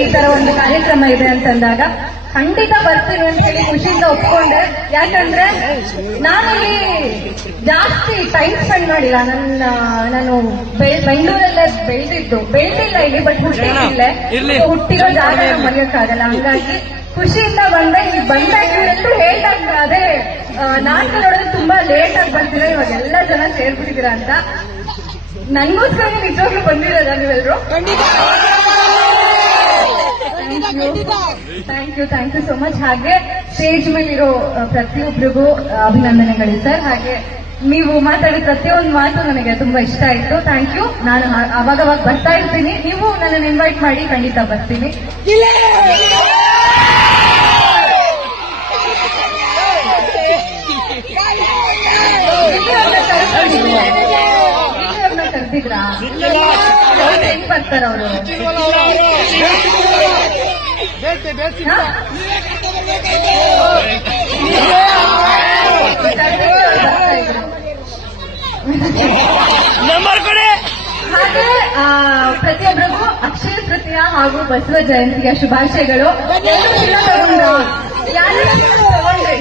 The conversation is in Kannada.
ಈ ತರ ಒಂದು ಕಾರ್ಯಕ್ರಮ ಇದೆ ಅಂತಂದಾಗ ಖಂಡಿತ ಬರ್ತೀನಿ ಅಂತ ಹೇಳಿ ಖುಷಿಯಿಂದ ಒಪ್ಕೊಂಡೆ. ಯಾಕಂದ್ರೆ ನಾನಿಲ್ಲಿ ಜಾಸ್ತಿ ಟೈಮ್ ಸ್ಪೆಂಡ್ ಮಾಡಿಲ್ಲ. ನಾನು ಬೆಂಗಳೂರಲ್ಲೇ ಬೆಳೆದಿಲ್ಲ ಇಲ್ಲಿ, ಬಟ್ ಹುಟ್ಟಿರೋ ಜಾಗ ಮರೆಯೋಕ್ಕಾಗಲ್ಲ. ಹಂಗಾಗಿ ಖುಷಿಯಿಂದ ಬಂದೆ. ಇಲ್ಲಿ ಬಂದಾಗ ಇವರೆಲ್ಲರೂ ಹೇಳ್ದಾಗ ಅದೇ ನಾಟಕ ನೋಡೋದು ತುಂಬಾ ಲೇಟ್ ಆಗಿ ಬರ್ತೀರಾ, ಇವಾಗ ಎಲ್ಲ ಜನ ಸೇರ್ಬಿಟ್ಟಿದ್ದೀರಾ ಅಂತ. ನನ್ಗೋಸ್ಕರ ನಿಜವಾಗ್ಲೂ ಬಂದಿರೋದ ನೀವೆಲ್ಲರೂ? Thank you so much. ಹಾಗೆ ಸ್ಟೇಜ್ ಮೇಲಿರೋ ಪ್ರತಿಯೊಬ್ಬರಿಗೂ ಅಭಿನಂದನೆಗಳು ಸರ್. ಹಾಗೆ ನೀವು ಮಾತಾಡಿದ ಪ್ರತಿಯೊಂದು ಮಾತು ನನಗೆ ತುಂಬಾ ಇಷ್ಟ ಆಯ್ತು. Thank you. ನಾನು ಅವಾಗವಾಗ ಬರ್ತಾ ಇರ್ತೀನಿ, ನೀವು ನನ್ನನ್ನು ಇನ್ವೈಟ್ ಮಾಡಿ, ಖಂಡಿತ ಬರ್ತೀನಿ. ಕರ್ದಿದ್ರಾ? ಹೆಂಗ್ ಬರ್ತಾರ ಅವರು? ಹಾಗೆ ಪ್ರತಿಯೊಬ್ಬರಿಗೂ ಅಕ್ಷಯ ತೃತೀಯ ಹಾಗೂ ಬಸವ ಜಯಂತಿಯ ಶುಭಾಶಯಗಳು. ಯಾರು ತಗೊಂಡ್ರಿ?